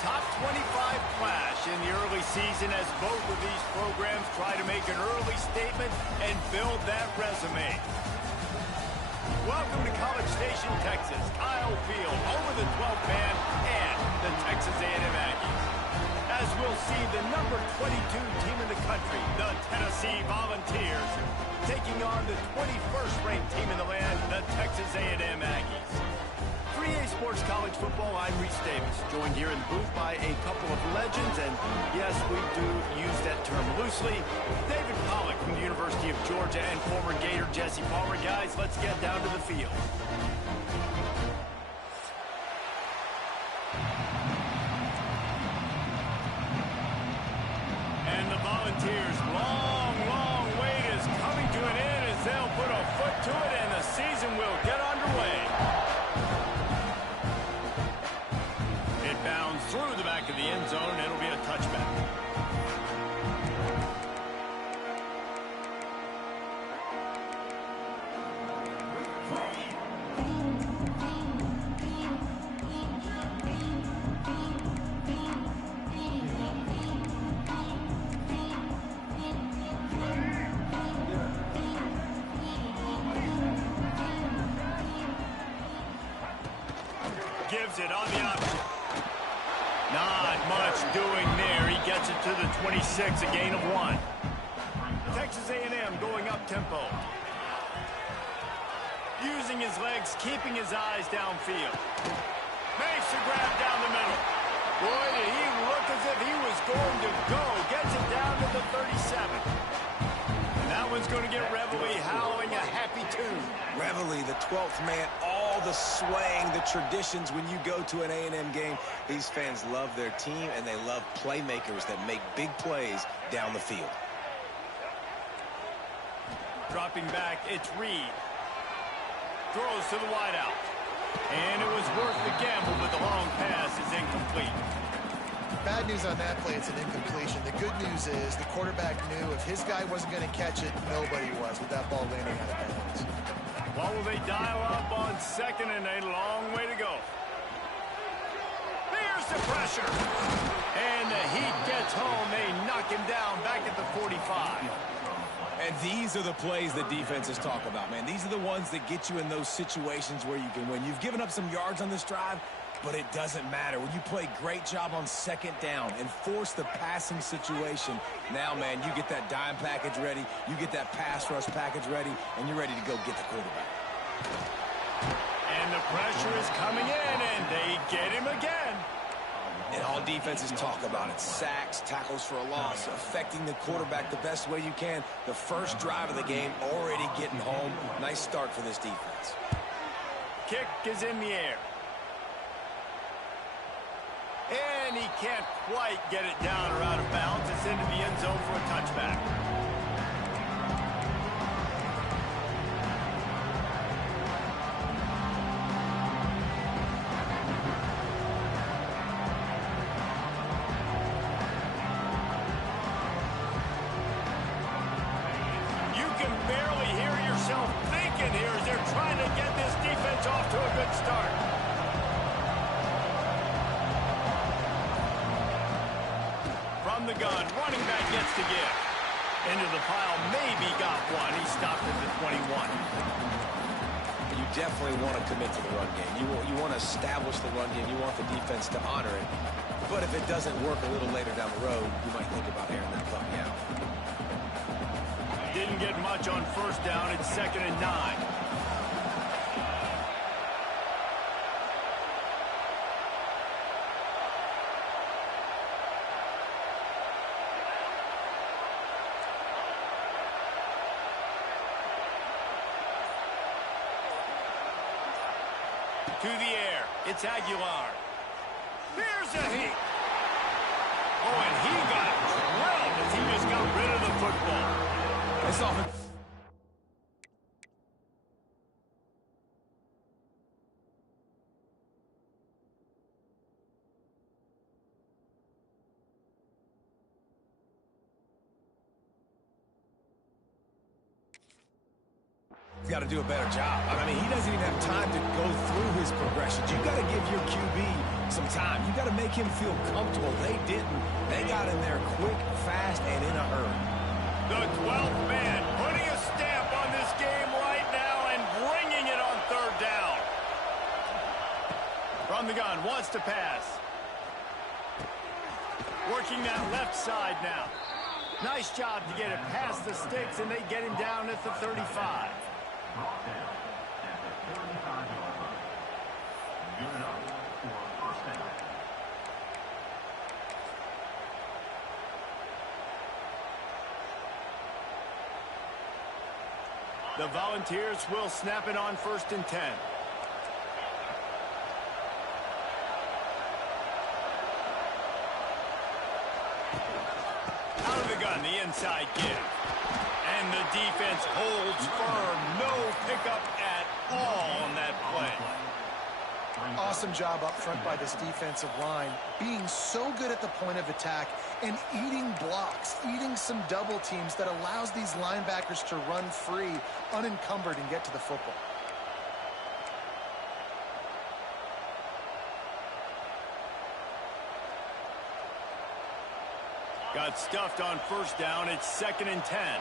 top 25 clash in the early season as both of these programs try to make an early statement and build that resume. Welcome to College Station, Texas. Kyle Field over the 12th man and the Texas A&M Aggies. As we'll see, the number 22 team in the country, the Tennessee Volunteers, taking on the 21st ranked team in the land, the Texas A&M Aggies. 3A Sports College Football, I'm Reese Davis, joined here in the booth by a couple of legends, and yes, we do use that term loosely. David Pollack from the University of Georgia and former Gator Jesse Palmer. Guys, let's get down to the field. And the Volunteers' long wait is coming to an end as they'll put a foot to it and the season will get underway. It bounds through the back of the end zone and it'll be a touchback. Gives it on the option. Not much doing there. He gets it to the 26, a gain of 1. Texas A&M going up tempo. Using his legs, keeping his eyes downfield. Makes the grab down the middle. Boy, did he look as if he was going to go. Gets it down to the 37. And that one's going to get Reveille howling a happy tune. Reveille, the 12th man, all the swaying, the traditions when you go to an A&M game. These fans love their team, and they love playmakers that make big plays down the field. Dropping back, it's Reed. Throws to the wideout. And it was worth the gamble, but the long pass is incomplete. Bad news on that play, it's an incompletion. The good news is the quarterback knew if his guy wasn't going to catch it, nobody was with that ball landing out of bounds. What will they dial up on 2nd and a long way to go? There's the pressure. And the Heat gets home. They knock him down back at the 45. And these are the plays that defenses talk about, man. These are the ones that get you in those situations where you can win. You've given up some yards on this drive, but it doesn't matter. When you play great job on 2nd down and force the passing situation, now, man, you get that dime package ready, you get that pass rush package ready, and you're ready to go get the quarterback. And the pressure is coming in, and they get him again. And all defenses talk about it. Sacks, tackles for a loss, affecting the quarterback the best way you can. The first drive of the game, already getting home. Nice start for this defense. Kick is in the air. And he can't quite get it down or out of bounds. It's into the end zone for a touchback. You can barely hear yourself thinking here as they're trying to get this defense off to a good start. From the gun, running back gets to give. Into the pile, maybe got one. He stopped at the 21. You definitely want to commit to the run game. You want to establish the run game. You want the defense to honor it. But if it doesn't work a little later down the road, you might think about airing that puppy out. Didn't get much on 1st down. It's 2nd and 9. To the air, it's Aguilar. Here's a Heat. Oh, and he got drilled as he just got rid of the football. It's off. He's got to do a better job. I mean, he doesn't even have time to go through his progressions. You got to give your QB some time. You got to make him feel comfortable. They didn't. They got in there quick, fast, and in a hurry. The 12th man putting a stamp on this game right now and bringing it on third down. From the gun, wants to pass. Working that left side now. Nice job to get it past the sticks, and they get him down at the 35. The Volunteers will snap it on 1st and 10. Out of the gun, the inside give. And the defense holds firm. No pickup at all on that play. Awesome job up front by this defensive line, being so good at the point of attack and eating blocks, eating some double teams that allows these linebackers to run free, unencumbered, and get to the football. Got stuffed on 1st down. It's 2nd and 10.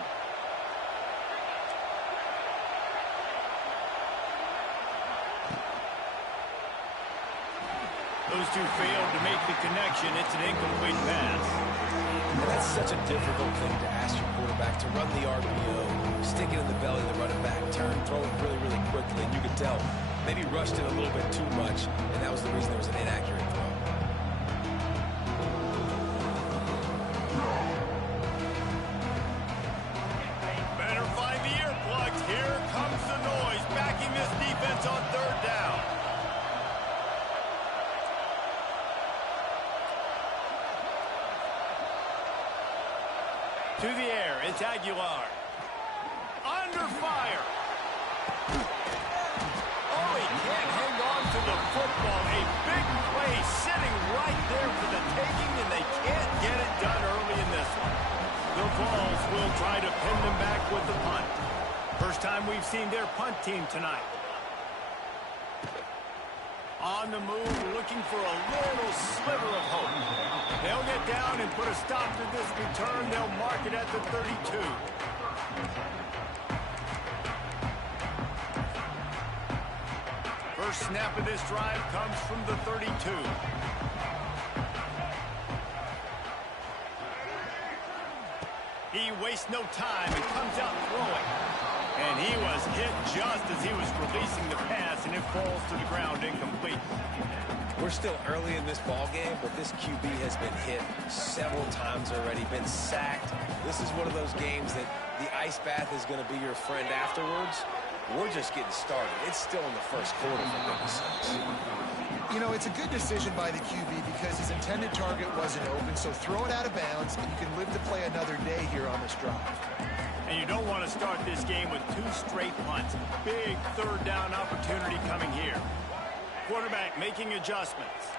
Those two failed to make the connection. It's an incomplete pass. And that's such a difficult thing to ask your quarterback, to run the RPO, stick it in the belly of the running back, turn, throw it really, really quickly. And you could tell maybe rushed it a little bit too much, and that was the reason there was an inaccurate throw. Better find the earplugs. Here comes the noise, backing this defense on 3rd down. To the air, it's Aguilar. Under fire. Oh, he can't hang on to the football. A big play sitting right there for the taking, and they can't get it done early in this one. The Vols will try to pin them back with the punt. First time we've seen their punt team tonight. On the move, looking for a little sliver of hope. They'll get down and put a stop to this return. They'll mark it at the 32. First snap of this drive comes from the 32. He wastes no time and comes out throwing. And he was hit just as he was releasing the pass, and it falls to the ground incomplete. We're still early in this ball game, but this QB has been hit several times already, been sacked. This is one of those games that the ice bath is going to be your friend afterwards. We're just getting started. It's still in the first quarter, for goodness sakes. You know, it's a good decision by the QB because his intended target wasn't open, so throw it out of bounds, and you can live to play another day here on this drive. And you don't want to start this game with 2 straight punts. Big 3rd down opportunity coming here. Quarterback making adjustments.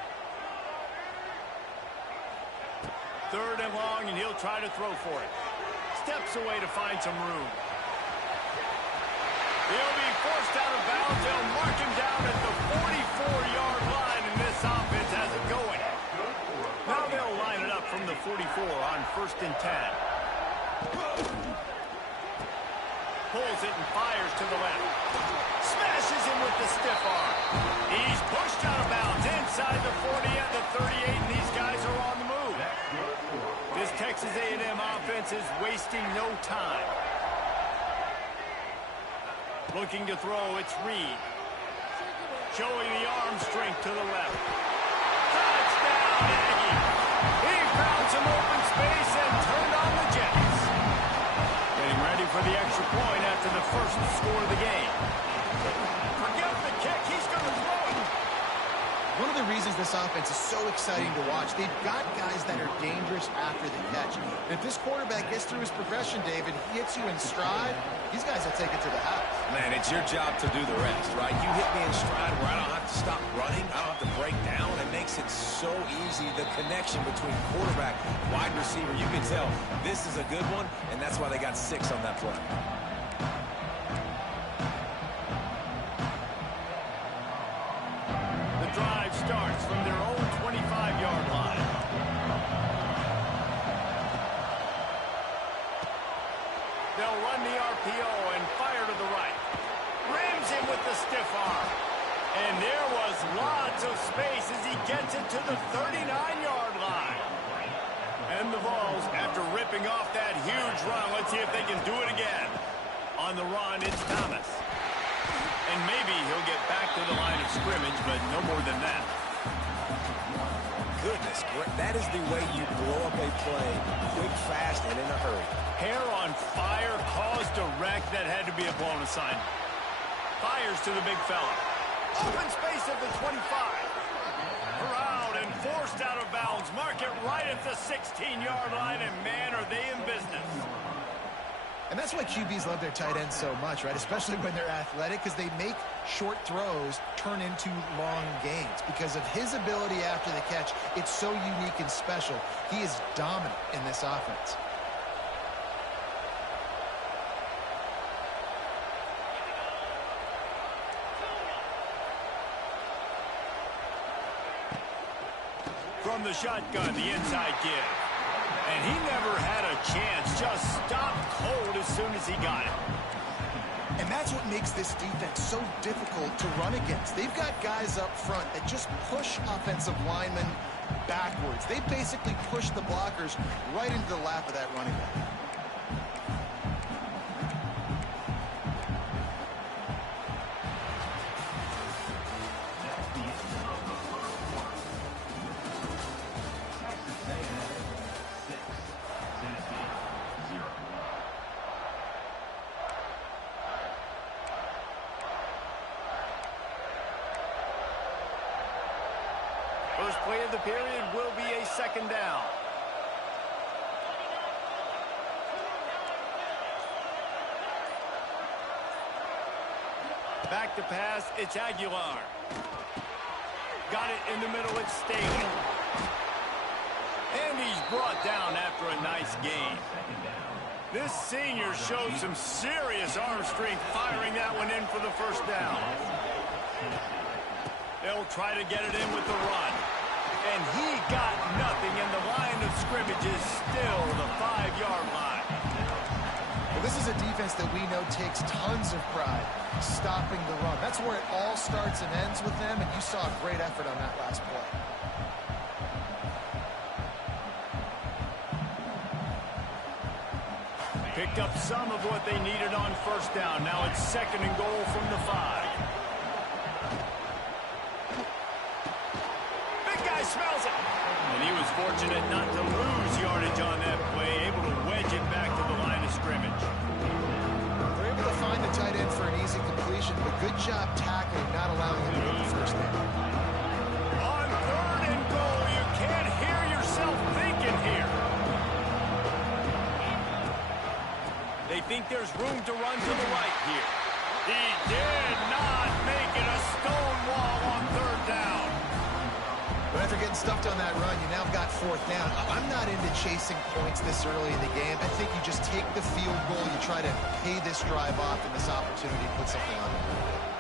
3rd and long, and he'll try to throw for it. Steps away to find some room. He'll be forced out of bounds. They'll mark him down at the 44-yard line, and this offense has it going. Now they'll line it up from the 44 on 1st and 10. Pulls it and fires to the left. Smashes him with the stiff arm. He's pushed out of bounds inside the 40 and the 38, and these guys are on the move. This Texas A&M offense is wasting no time. Looking to throw, it's Reed. Showing the arm strength to the left. Touchdown, Aggie! He found some open space and turned on the Jets. Getting ready for the extra point after the first score of the game. Forget the kick, he's going to throw it. One of the reasons this offense is so exciting to watch, they've got guys that are dangerous after the catch. And if this quarterback gets through his progression, David, he hits you in stride, these guys will take it to the house. Man, it's your job to do the rest, right? You hit me in stride where I don't have to stop running, I don't have to break down. It makes it so easy, the connection between quarterback, wide receiver. You can tell this is a good one, and that's why they got 6 on that play. The drive starts from their own RPO and fire to the right. Rims him with the stiff arm. And there was lots of space as he gets it to the 39-yard line. And the Vols, after ripping off that huge run, let's see if they can do it again. On the run, it's Thomas. And maybe he'll get back to the line of scrimmage, but no more than that. Goodness, that is the way you blow up a play quick, fast, and in a hurry. Hair on fire, caused a wreck that had to be a blown assignment. Fires to the big fella. Open space at the 25. Corralled and forced out of bounds. Mark it right at the 16-yard line, and man, are they in business. And that's why QBs love their tight ends so much, right? Especially when they're athletic, because they make short throws turn into long gains. Because of his ability after the catch, it's so unique and special. He is dominant in this offense. From the shotgun, the inside give. And he never had a chance, just stopped cold as soon as he got it. And that's what makes this defense so difficult to run against. They've got guys up front that just push offensive linemen backwards. They basically push the blockers right into the lap of that running back. First play of the period will be a second down. Back to pass, it's Aguilar. Got it in the middle, it's Staley. And he's brought down after a nice gain. This senior showed some serious arm strength firing that one in for the first down. They'll try to get it in with the run. And he got nothing, and the line of scrimmage is still the 5-yard line. Well, this is a defense that we know takes tons of pride stopping the run. That's where it all starts and ends with them, and you saw a great effort on that last play. Picked up some of what they needed on first down. Now it's second and goal from the 5. Smells it. And he was fortunate not to lose yardage on that play, able to wedge it back to the line of scrimmage. They're able to find the tight end for an easy completion, but good job tackling, not allowing him to get the first down. On third and goal, you can't hear yourself thinking here. They think there's room to run to the right here. He did not make it a stone wall on third down. But after getting stuffed on that run, you now got fourth down. I'm not into chasing points this early in the game. I think you just take the field goal. You try to pay this drive off and this opportunity to put something on it.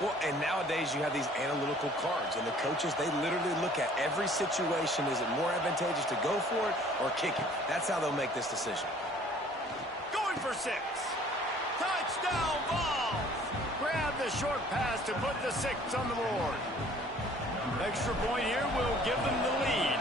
Well, and nowadays you have these analytical cards, and the coaches, they literally look at every situation. Is it more advantageous to go for it or kick it? That's how they'll make this decision. Going for 6. Touchdown, Vols! Grab the short pass to put the 6 on the board. Extra point here will give them the lead.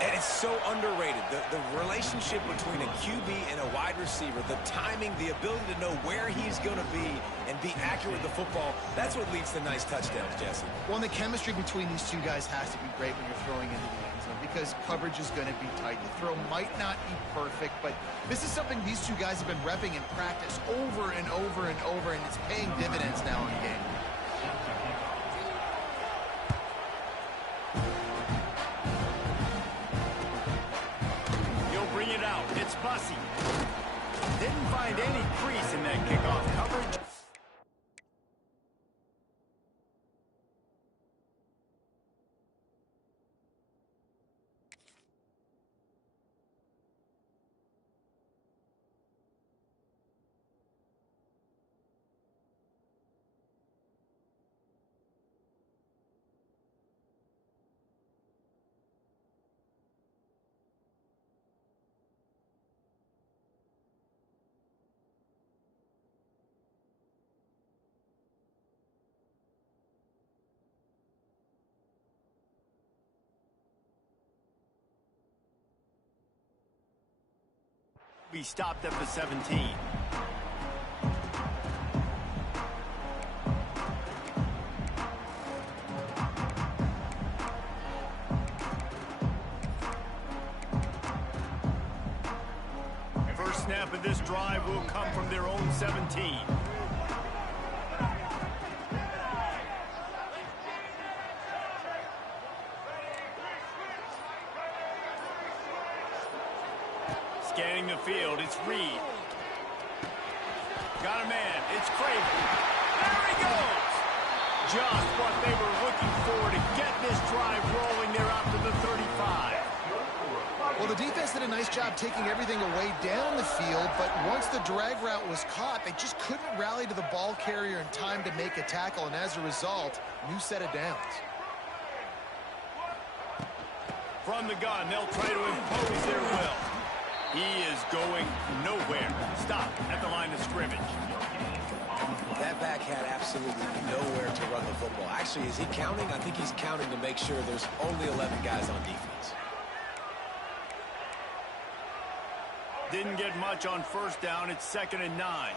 And it's so underrated. The relationship between a QB and a wide receiver, the timing, the ability to know where he's going to be and be accurate with the football, that's what leads to nice touchdowns, Jesse. Well, and the chemistry between these two guys has to be great when you're throwing into the end zone because coverage is going to be tight. The throw might not be perfect, but this is something these two guys have been repping in practice over and over and over, and it's paying dividends now in the game. It's Bussy. Didn't find any crease in that kickoff coverage. Be stopped at the 17. First snap of this drive will come from their own 17. Scanning the field, it's Reed. Got a man, it's Craven. There he goes! Just what they were looking for to get this drive rolling. They're out to the 35. Well, the defense did a nice job taking everything away down the field, but once the drag route was caught, they just couldn't rally to the ball carrier in time to make a tackle, and as a result, new set of downs. From the gun, they'll try to impose their will. He is going nowhere. Stop at the line of scrimmage. That back had absolutely nowhere to run the football. Actually, is he counting? I think he's counting to make sure there's only 11 guys on defense. Didn't get much on first down. It's 2nd and 9.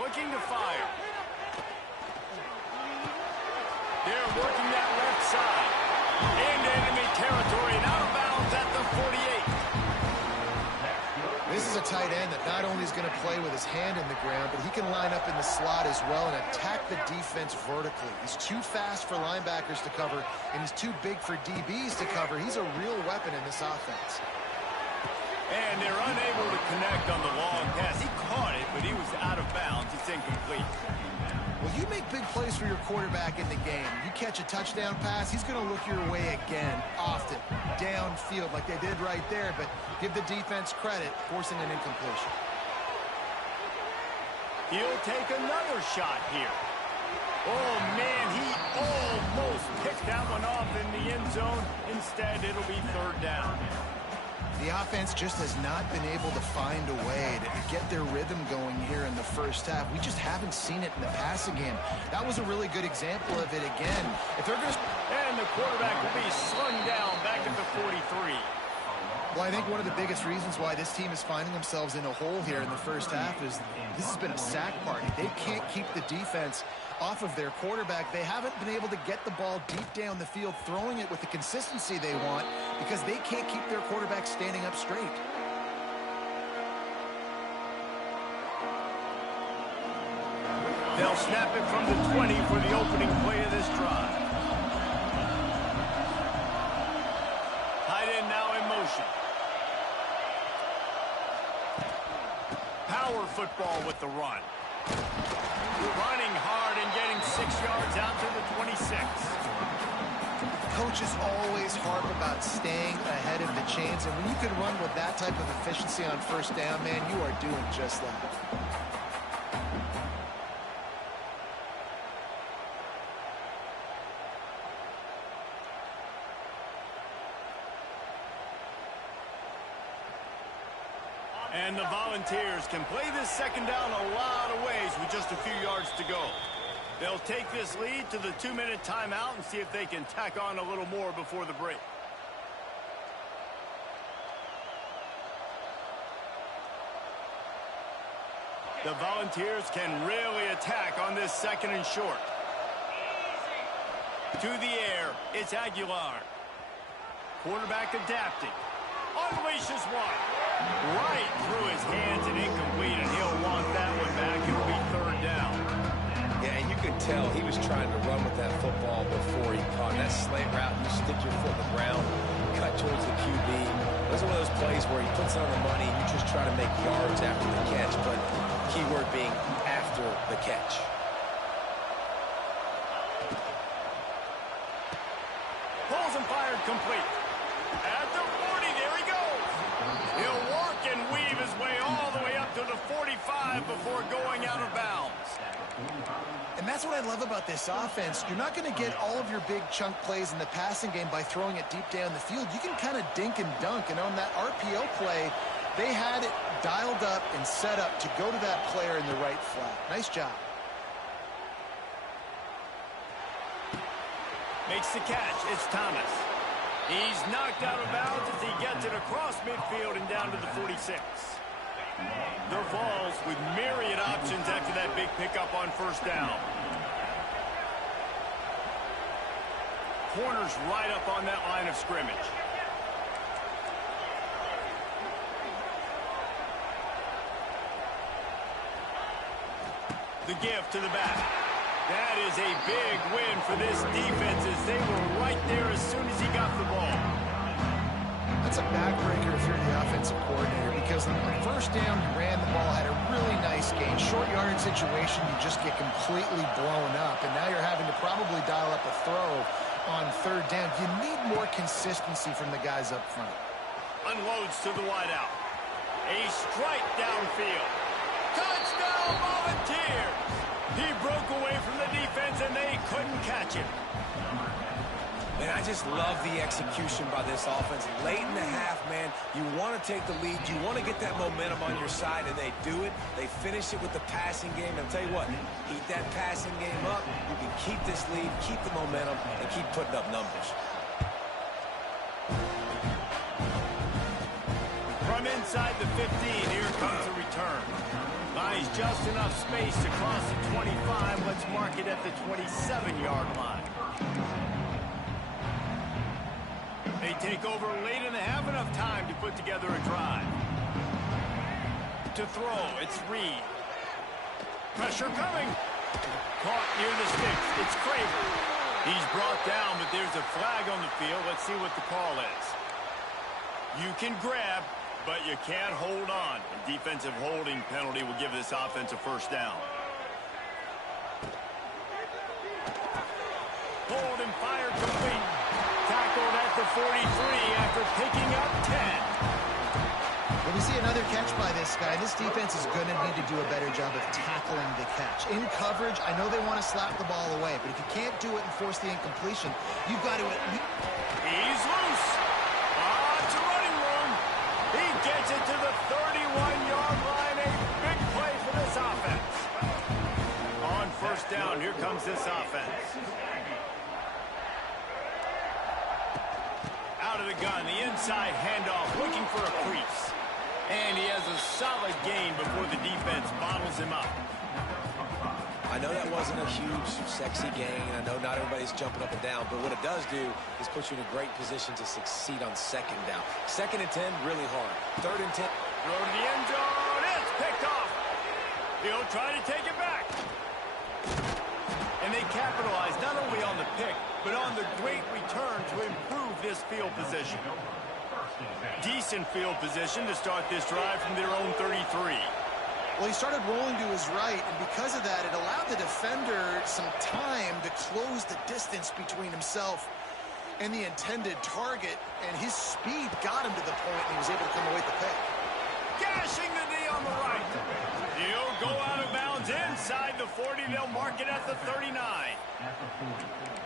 Looking to fire. They're working that left side. Into enemy territory and out of bounds at the 48. This is a tight end that not only is going to play with his hand in the ground, but he can line up in the slot as well and attack the defense vertically. He's too fast for linebackers to cover, and he's too big for DBs to cover. He's a real weapon in this offense. And they're unable to connect on the long pass. He caught it, but he was out of bounds. It's incomplete. Well, you make big plays for your quarterback in the game. You catch a touchdown pass, he's going to look your way again, often, downfield like they did right there, but give the defense credit, forcing an incompletion. He'll take another shot here. Oh, man, he almost picked that one off in the end zone. Instead, it'll be 3rd down. The offense just has not been able to find a way to get their rhythm going here in the first half. We just haven't seen it in the passing game. That was a really good example of it again. If they're going to... And the quarterback will be slung down back at the 43. Well, I think one of the biggest reasons why this team is finding themselves in a hole here in the first half is this has been a sack party. They can't keep the defense off of their quarterback. They haven't been able to get the ball deep down the field, throwing it with the consistency they want because they can't keep their quarterback standing up straight. They'll snap it from the 20 for the opening play of this drive. Tight end now in motion. Power football with the run. Running hard and getting 6 yards out to the 26. Coaches always harp about staying ahead of the chains, and when you can run with that type of efficiency on first down, man, you are doing just that. And the Volunteers can play this 2nd down a lot of ways with just a few yards to go. They'll take this lead to the 2-minute timeout and see if they can tack on a little more before the break. The Volunteers can really attack on this 2nd and short. To the air, it's Aguilar. Quarterback adapting. Unleashes one. Right through his hands and incomplete, and he'll want that one back. It'll be 3rd down. Yeah, and you could tell he was trying to run with that football before he caught that slant route. You stick your foot in the ground, cut towards the QB. Those are one of those plays where he puts on the money and you just try to make yards after the catch, but keyword being after the catch. Pulls and fired complete. At the 40, there he goes. He'll work and weave his way all the way up to the 45 before going out of bounds. And that's what I love about this offense. You're not going to get all of your big chunk plays in the passing game by throwing it deep down the field. You can kind of dink and dunk. And on that RPO play, they had it dialed up and set up to go to that player in the right flat. Nice job. Makes the catch. It's Thomas. He's knocked out of bounds as he gets it across midfield and down to the 46. The Vols with myriad options after that big pickup on first down. Corner's right up on that line of scrimmage. The give to the back. That is a big win for this defense as they were right there as soon as he got the ball. That's a backbreaker if you're the offensive coordinator, because on first down, you ran the ball, had a really nice gain. Short yardage situation, you just get completely blown up, and now you're having to probably dial up a throw on third down. You need more consistency from the guys up front. Unloads to the wideout. A strike downfield. Touchdown, Volunteers! He broke away from the defense, and they couldn't catch him. Man, I just love the execution by this offense. Late in the half, man, you want to take the lead. You want to get that momentum on your side, and they do it. They finish it with the passing game. And I'll tell you what, keep that passing game up. You can keep this lead, keep the momentum, and keep putting up numbers. From inside the 15, here comes a return. Buys just enough space to cross the 25. Let's mark it at the 27-yard line. They take over late and they have enough time to put together a drive. To throw, it's Reed. Pressure coming. Caught near the sticks. It's Craver. He's brought down, but there's a flag on the field. Let's see what the call is. You can grab, but you can't hold on. A defensive holding penalty will give this offense a first down. Hold and fire complete. Tackled at the 43 after picking up 10. When we see another catch by this guy, this defense is going to need to do a better job of tackling the catch. In coverage, I know they want to slap the ball away, but if you can't do it and force the incompletion, you've got to at least... He's loose. It's a running room. He gets it to the 31-yard line. A big play for this offense. On first down, here comes this offense. Out of the gun, the inside handoff, looking for a crease. And he has a solid gain before the defense bottles him up. I know that wasn't a huge, sexy gain. I know not everybody's jumping up and down, but what it does do is put you in a great position to succeed on second down. Second and 10, really hard. Third and 10. Throw to the end zone. It's picked off. He'll try to take it back. And they capitalize not only on the pick, but on the great return to improve this field position. Decent field position to start this drive from their own 33. Well, he started rolling to his right, and because of that, it allowed the defender some time to close the distance between himself and the intended target, and his speed got him to the point, and he was able to come away with the pick. Gashing the knee on the right. He'll go out of bounds inside the 40. They'll mark it at the 39.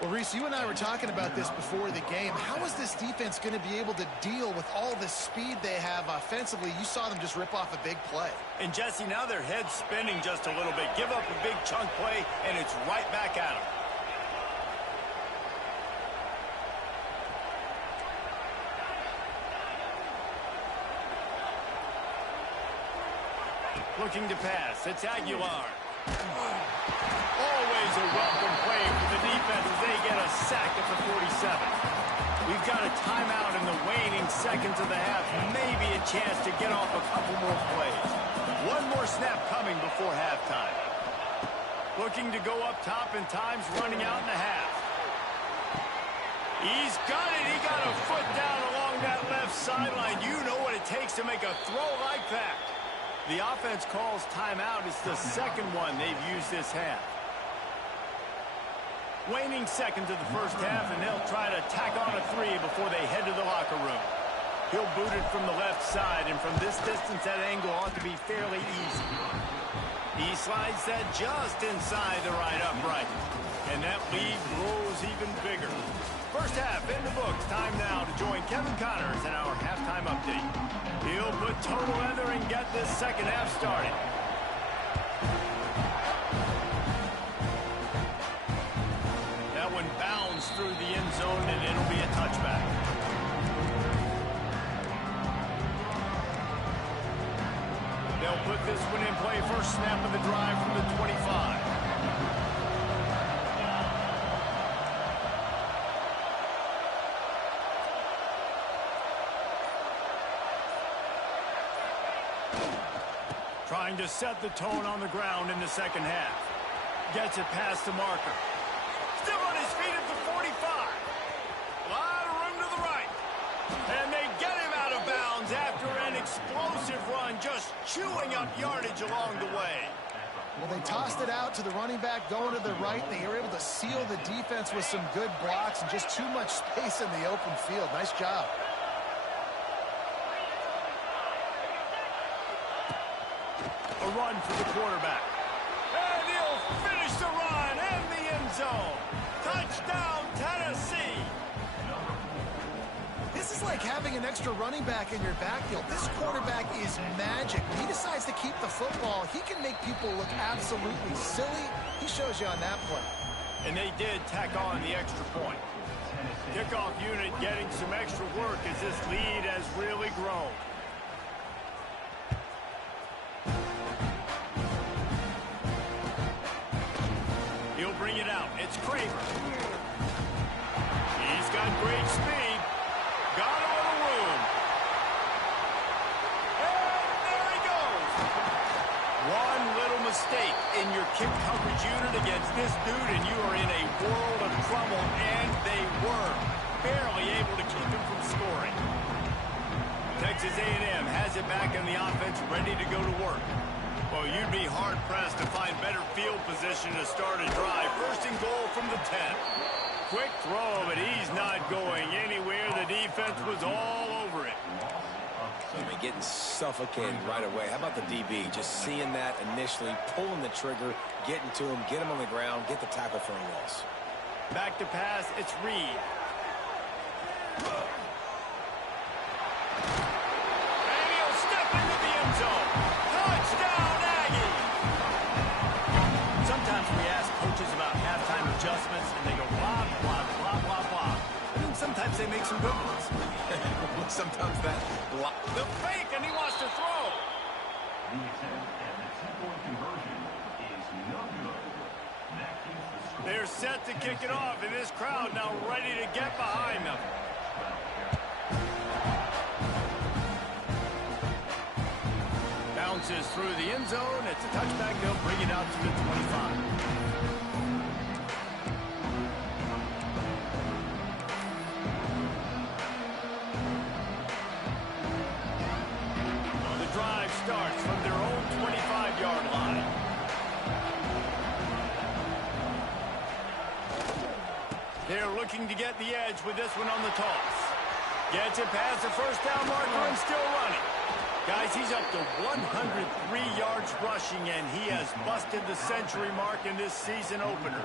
Well, Reese, you and I were talking about this before the game. How is this defense going to be able to deal with all the speed they have offensively? You saw them just rip off a big play. And, Jesse, now their head's spinning just a little bit. Give up a big chunk play, and it's right back at them. Looking to pass. It's Aguilar. Always a welcome play for the defense as they get a sack at the 47. We've got a timeout in the waning seconds of the half. Maybe a chance to get off a couple more plays. One more snap coming before halftime. Looking to go up top, and time's running out in the half. He's got it. He got a foot down along that left sideline. You know what it takes to make a throw like that. The offense calls timeout. It's the second one they've used this half. Waning seconds of the first half, and they'll try to tack on a three before they head to the locker room. He'll boot it from the left side, and from this distance, that angle ought to be fairly easy. He slides that just inside the right upright, and that lead grows even bigger. First half in the books. Time now to join Kevin Connors in our halftime update. He'll put total leather and get this second half started. That one bounds through the end with this one in play. First snap of the drive from the 25. Trying to set the tone on the ground in the second half. Gets it past the marker. Still on his feet at the 45. A lot of room to the right. And they get him out of bounds after an explosive run, just chewing up yardage along the way. Well, they tossed it out to the running back going to the right. They were able to seal the defense with some good blocks and just too much space in the open field. Nice job. A run for the quarterback. And he'll finish the run in the end zone. Touchdown, Tennessee. This is like having an extra running back in your backfield. This quarterback is magic. When he decides to keep the football, he can make people look absolutely silly. He shows you on that play. And they did tack on the extra point. Kickoff unit getting some extra work as this lead has really grown. He'll bring it out. It's Kramer. He's got great speed. Got a little room. And there he goes. One little mistake in your kick coverage unit against this dude, and you are in a world of trouble, and they were barely able to keep him from scoring. Texas A&M has it back in the offense, ready to go to work. Well, you'd be hard-pressed to find better field position to start a drive. First and goal from the 10. Quick throw, but he's not going anywhere. The defense was all over it. I mean, getting suffocated right away. How about the DB? Just seeing that initially, pulling the trigger, getting to him, get him on the ground, get the tackle for a loss. Back to pass, it's Reed. And he'll step into the end zone. Touchdown, Aggie! Sometimes we ask coaches about halftime adjustments, and they go blah, blah, blah, blah, blah. I mean, sometimes they make some good ones. Sometimes that blah. The fake, and he wants to throw. The attempt at the two-point conversion is no good. That keeps the score. They're set to kick it off, and this crowd now ready to get behind them. Bounces through the end zone. It's a touchback. They'll bring it out to the 25. Starts from their own 25-yard line. They're looking to get the edge with this one on the toss. Gets it past the first down marker and still running. Guys, he's up to 103 yards rushing, and he has busted the century mark in this season opener.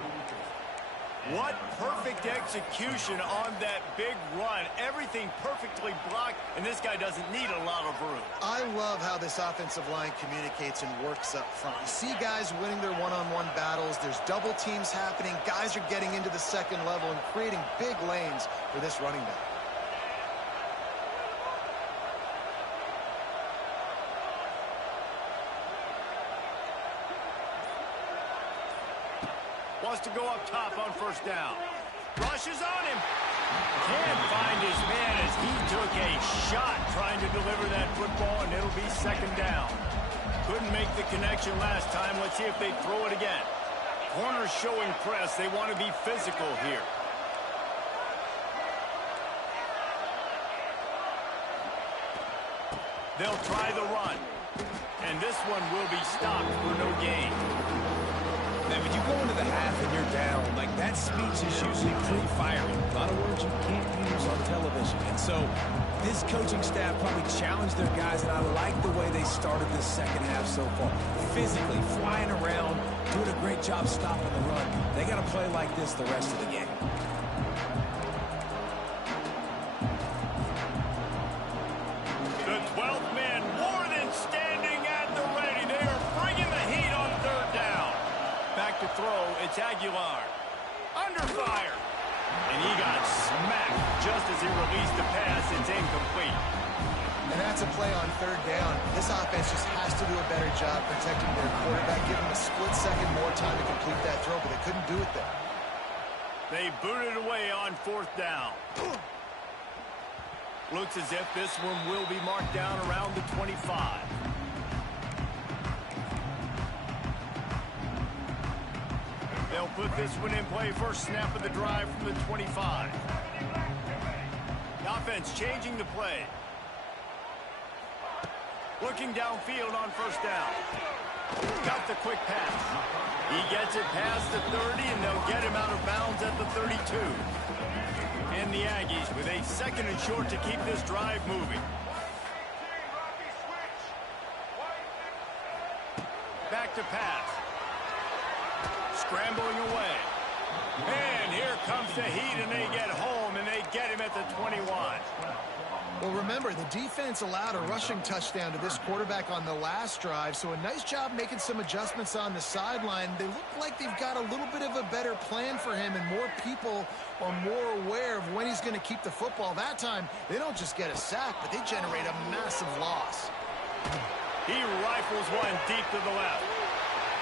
What perfect execution on that big run. Everything perfectly blocked, and this guy doesn't need a lot of room. I love how this offensive line communicates and works up front. You see guys winning their one-on-one battles. There's double teams happening. Guys are getting into the second level and creating big lanes for this running back. Wants to go up top on first down. Rushes on him. Can't find his man as he took a shot trying to deliver that football, and it'll be second down. Couldn't make the connection last time. Let's see if they throw it again. Corners showing press. They want to be physical here. They'll try the run. And this one will be stopped for no gain. Now, when you go into the half and you're down, like that speech is usually pretty fiery. A lot of words you can't use on television. And so this coaching staff probably challenged their guys, and I like the way they started this second half so far. Physically, flying around, doing a great job stopping the run. They got to play like this the rest of the game. The 12th man more than standing at the ready. They are bringing the heat on third down. Back to throw, it's Aguilar. Under fire. And he got smacked just as he released the pass. It's incomplete. And that's a play on third down. This offense just has to do a better job protecting their quarterback, give him a split second more time to complete that throw, but they couldn't do it there. They booted away on fourth down. Looks as if this one will be marked down around the 25. They'll put this one in play first snap of the drive from the 25. The offense changing the play. Looking downfield on first down. Got the quick pass. He gets it past the 30, and they'll get him out of bounds at the 32. And the Aggies with a second and short to keep this drive moving. Back to pass. Scrambling away. And here comes the heat, and they get home, and they get him at the 21. Well, remember, the defense allowed a rushing touchdown to this quarterback on the last drive, so a nice job making some adjustments on the sideline. They look like they've got a little bit of a better plan for him, and more people are more aware of when he's going to keep the football. That time, they don't just get a sack, but they generate a massive loss. He rifles one deep to the left.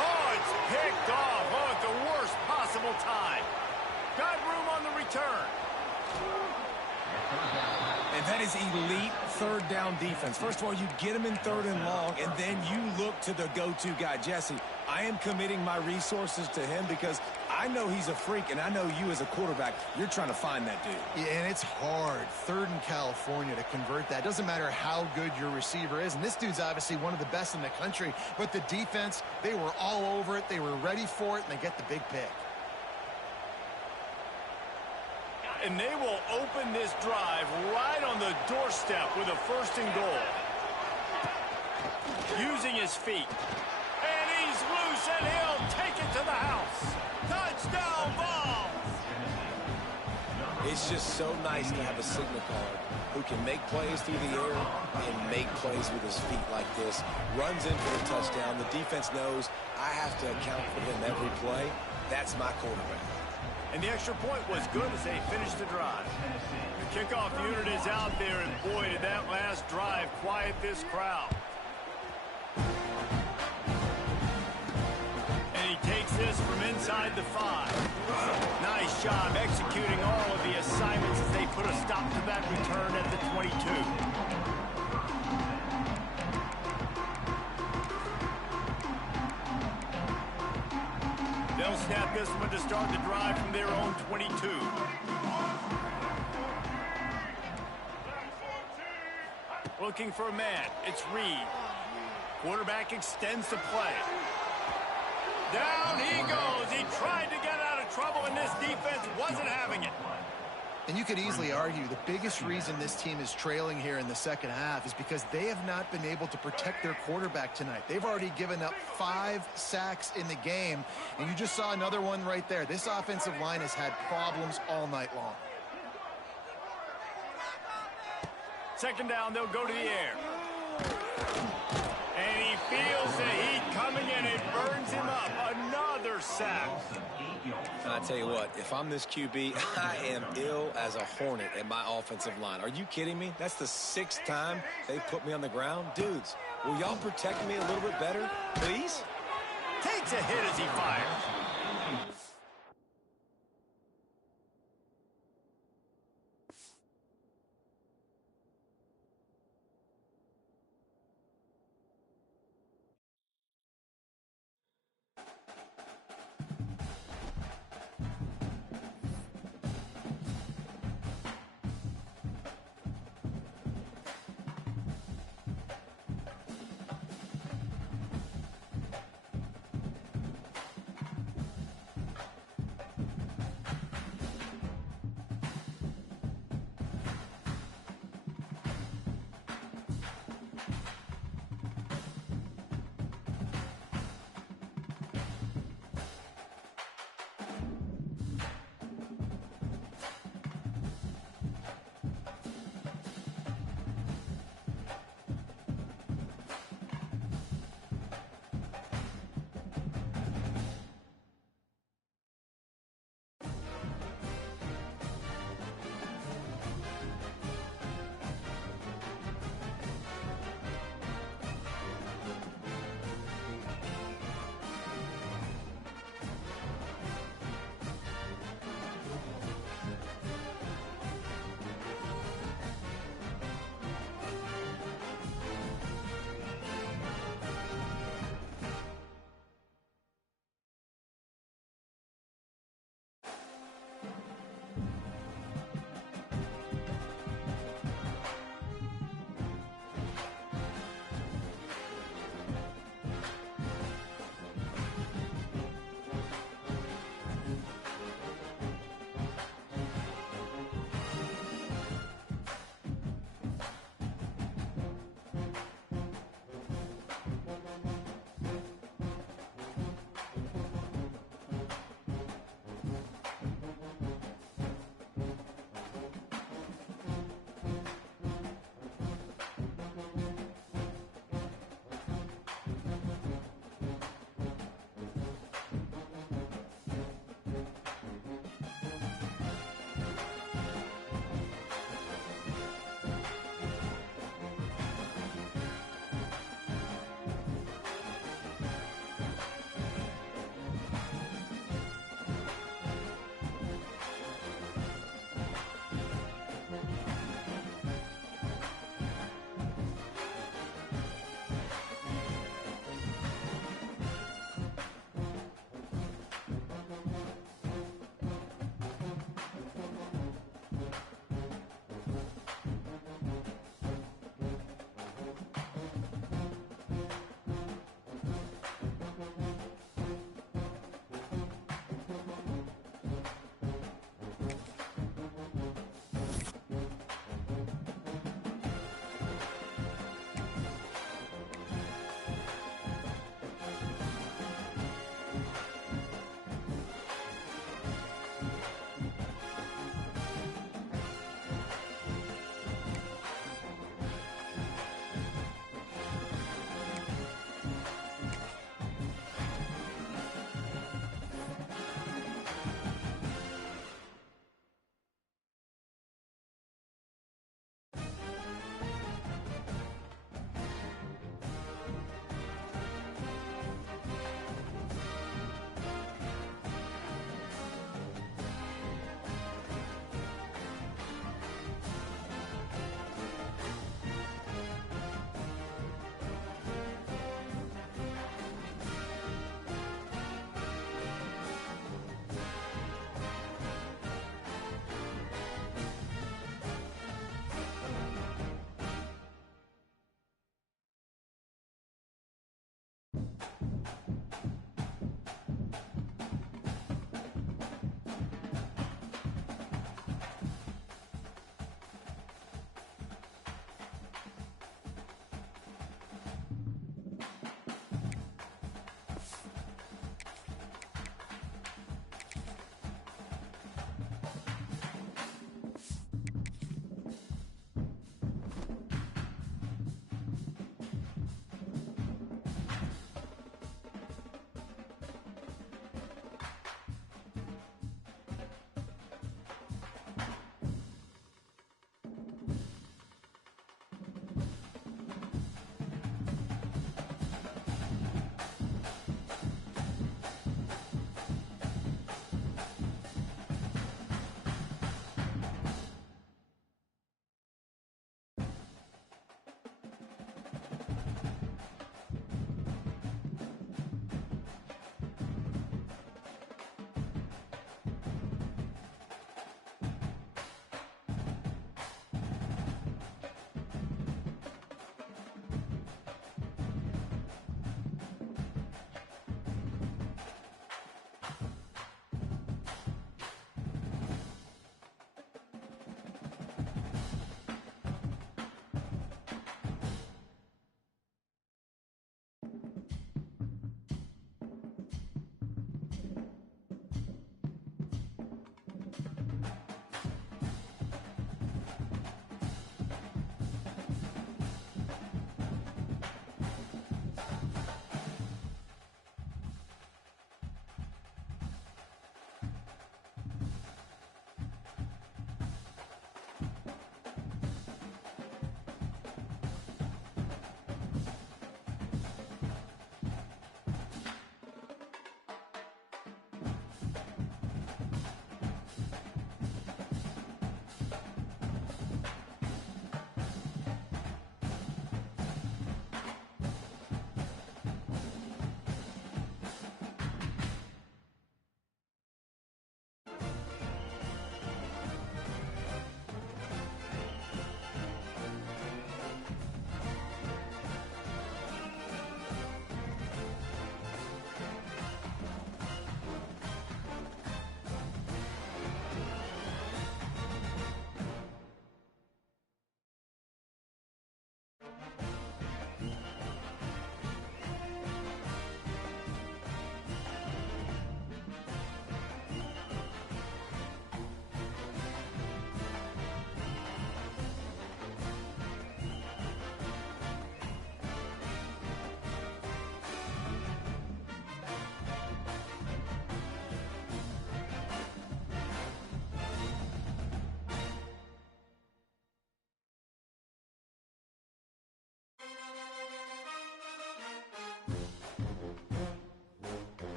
Oh, it's picked off. Oh, at the worst possible time. Got room on the return. And that is elite third down defense. First of all, you get him in third and long, and then you look to the go-to guy. Jesse, I am committing my resources to him because I know he's a freak, and I know you as a quarterback, you're trying to find that dude. Yeah, and it's hard, third in California, to convert that. Doesn't matter how good your receiver is, and this dude's obviously one of the best in the country, but the defense, they were all over it, they were ready for it, and they get the big pick. And they will open this drive right on the doorstep with a first and goal. Using his feet. And he's loose, and he'll take it to the house. Touchdown ball! It's just so nice to have a signal caller who can make plays through the air and make plays with his feet like this. Runs in for the touchdown. The defense knows I have to account for him every play. That's my quarterback. And the extra point was good as they finished the drive. The kickoff unit is out there, and boy, did that last drive quiet this crowd. And he takes this from inside the 5. Nice job executing all of the assignments as they put a stop to that return at the 22. They'll snap this one to start the drive from their own 22. Looking for a man. It's Reed. Quarterback extends the play. Down he goes. He tried to get out of trouble, and this defense wasn't having it. And you could easily argue the biggest reason this team is trailing here in the second half is because they have not been able to protect their quarterback tonight. They've already given up 5 sacks in the game, and you just saw another one right there. This offensive line has had problems all night long. Second down, they'll go to the air. And he feels the heat coming in. It burns him up. Another sack. I tell you what, if I'm this QB, I am ill as a hornet at my offensive line. Are you kidding me? That's the 6th time they put me on the ground. Dudes, will y'all protect me a little bit better, please? Takes a hit as he fires.